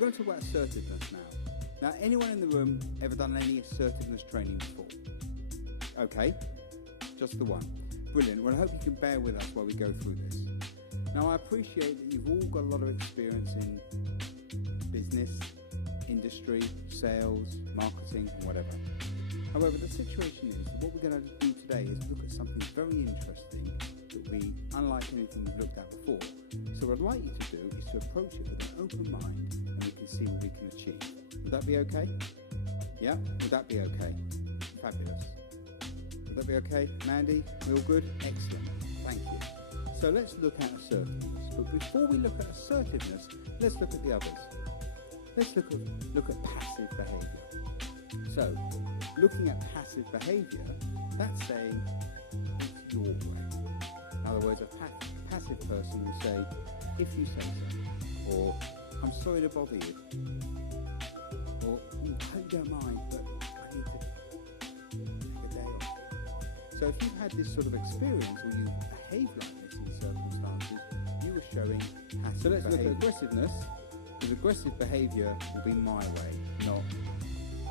we're going to talk about assertiveness now. Now, anyone in the room ever done any assertiveness training before? Okay, just the one. Brilliant. Well, I hope you can bear with us while we go through this. Now, I appreciate that you've all got a lot of experience in business, industry, sales, marketing, and whatever. However, the situation is that what we're going to do today is look at something very interesting that will be unlike anything we've looked at before. So what I'd like you to do is to approach it with an open mind, and we can see what we can achieve. Would that be okay? Yeah? Would that be okay? Fabulous. Would that be okay? Mandy, we all good? Excellent. Thank you. So let's look at assertiveness. But before we look at assertiveness, let's look at the others. Let's look at passive behavior. So, looking at passive behavior, that's saying it's your way. In other words, a passive person will say, if you say so, or I'm sorry to bother you, or I hope you don't mind, but I need to take a day off. So if you've had this sort of experience where you behave like this in circumstances, you are showing passive behavior. So let's look at aggressiveness. Because aggressive behavior will be my way, not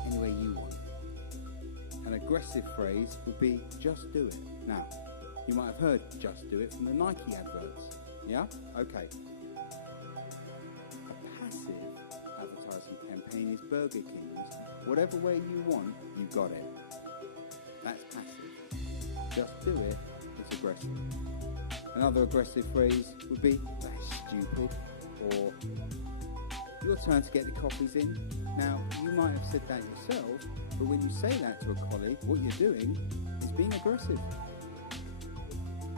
any way you want. An aggressive phrase would be just do it. Now, you might have heard just do it from the Nike adverts. Yeah? Okay. A passive advertising campaign is Burger King's. Whatever way you want, you got it. That's passive. Just do it, it's aggressive. Another aggressive phrase would be that's stupid, or your turn to get the coffees in. Now, you might have said that yourself, but when you say that to a colleague, what you're doing is being aggressive.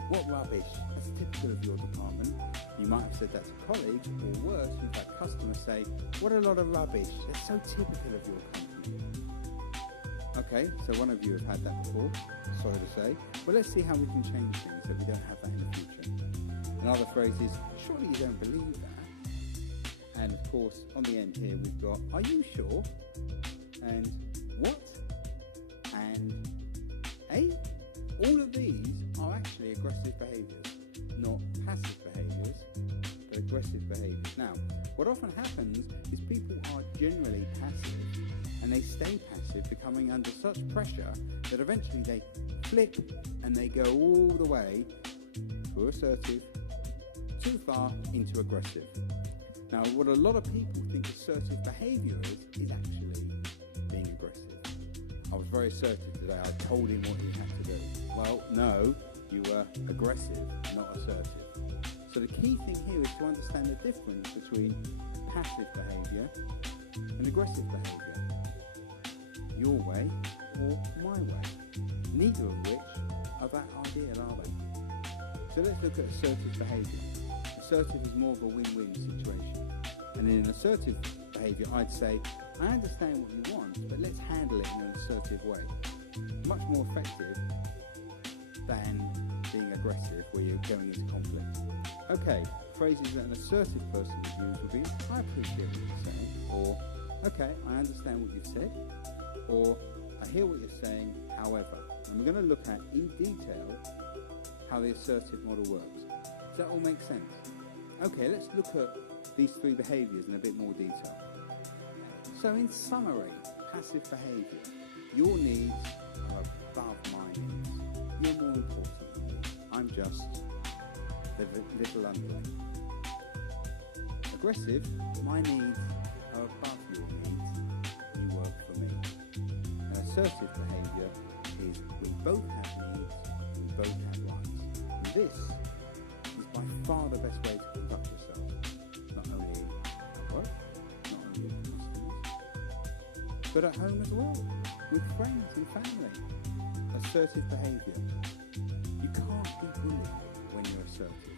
What rubbish. That's typical of your department. You might have said that to colleagues, or worse, you've had customers say, what a lot of rubbish. That's so typical of your company. Okay, so one of you have had that before, sorry to say. But let's see how we can change things so we don't have that in the future. Another phrase is, surely you don't believe that. And of course, on the end here, we've got, are you sure? And what? And all of these are actually aggressive behaviors, not passive behaviors, but aggressive behaviors. Now, what often happens is people are generally passive, and they stay passive, becoming under such pressure that eventually they flip and they go all the way through assertive, too far into aggressive. Now, what a lot of people think assertive behavior is actually being aggressive. I was very assertive today. I told him what he had to do. Well, no, you were aggressive, not assertive. So the key thing here is to understand the difference between passive behavior and aggressive behavior. Your way or my way. Neither of which are that ideal, are they? So let's look at assertive behavior. Assertive is more of a win-win situation. And in an assertive behavior, I'd say, I understand what you want, but let's handle it in an assertive way. Much more effective than being aggressive, where you're going into conflict. Okay, phrases that an assertive person would use would be, I appreciate what you're saying, or, okay, I understand what you've said, or, I hear what you're saying, however. And we're going to look at, in detail, how the assertive model works. Does that all make sense? Okay, let's look at these three behaviors in a bit more detail. So in summary, passive behavior. Your needs are above my needs. You're more important than me. I'm just the little underling. Aggressive, my needs are above your needs. You work for me. An assertive behavior is we both have needs, we both have rights. And this is by far the best way to conduct yourself. Not only at work, not only with customers, but at home as well, with friends and family. Assertive behavior. You can't be bullied when you're assertive.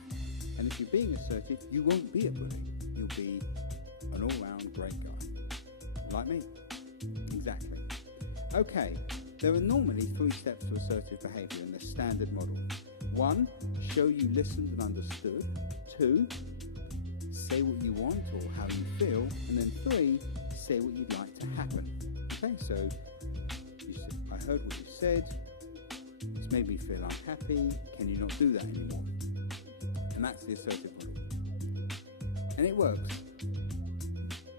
And if you're being assertive, you won't be a bully. You'll be an all-round great guy. Like me. Exactly. Okay, there are normally 3 steps to assertive behavior in the standard model. 1, show you listened and understood. 2, say what you want or how you feel. And then 3, say what you'd like to happen. Okay, so I heard what you said. It's made me feel unhappy. Can you not do that anymore? And that's the assertive model. And it works.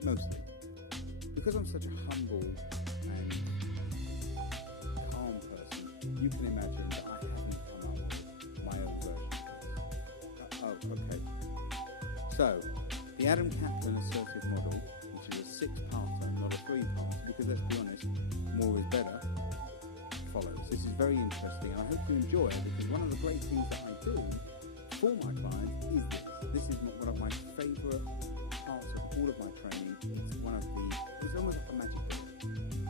mostly. Because I'm such a humble and calm person, you can imagine that I haven't come up with my own version of this. Okay. So, the Adam Kaplan assertive model, which is a 6-parter, not a 3-parter, because let's be honest, more is better, follows. This is very interesting, and I hope you enjoy it, because one of the great things that I do for my clients is this. This is one of my favourite parts of all of my training. It's almost like a magic bullet.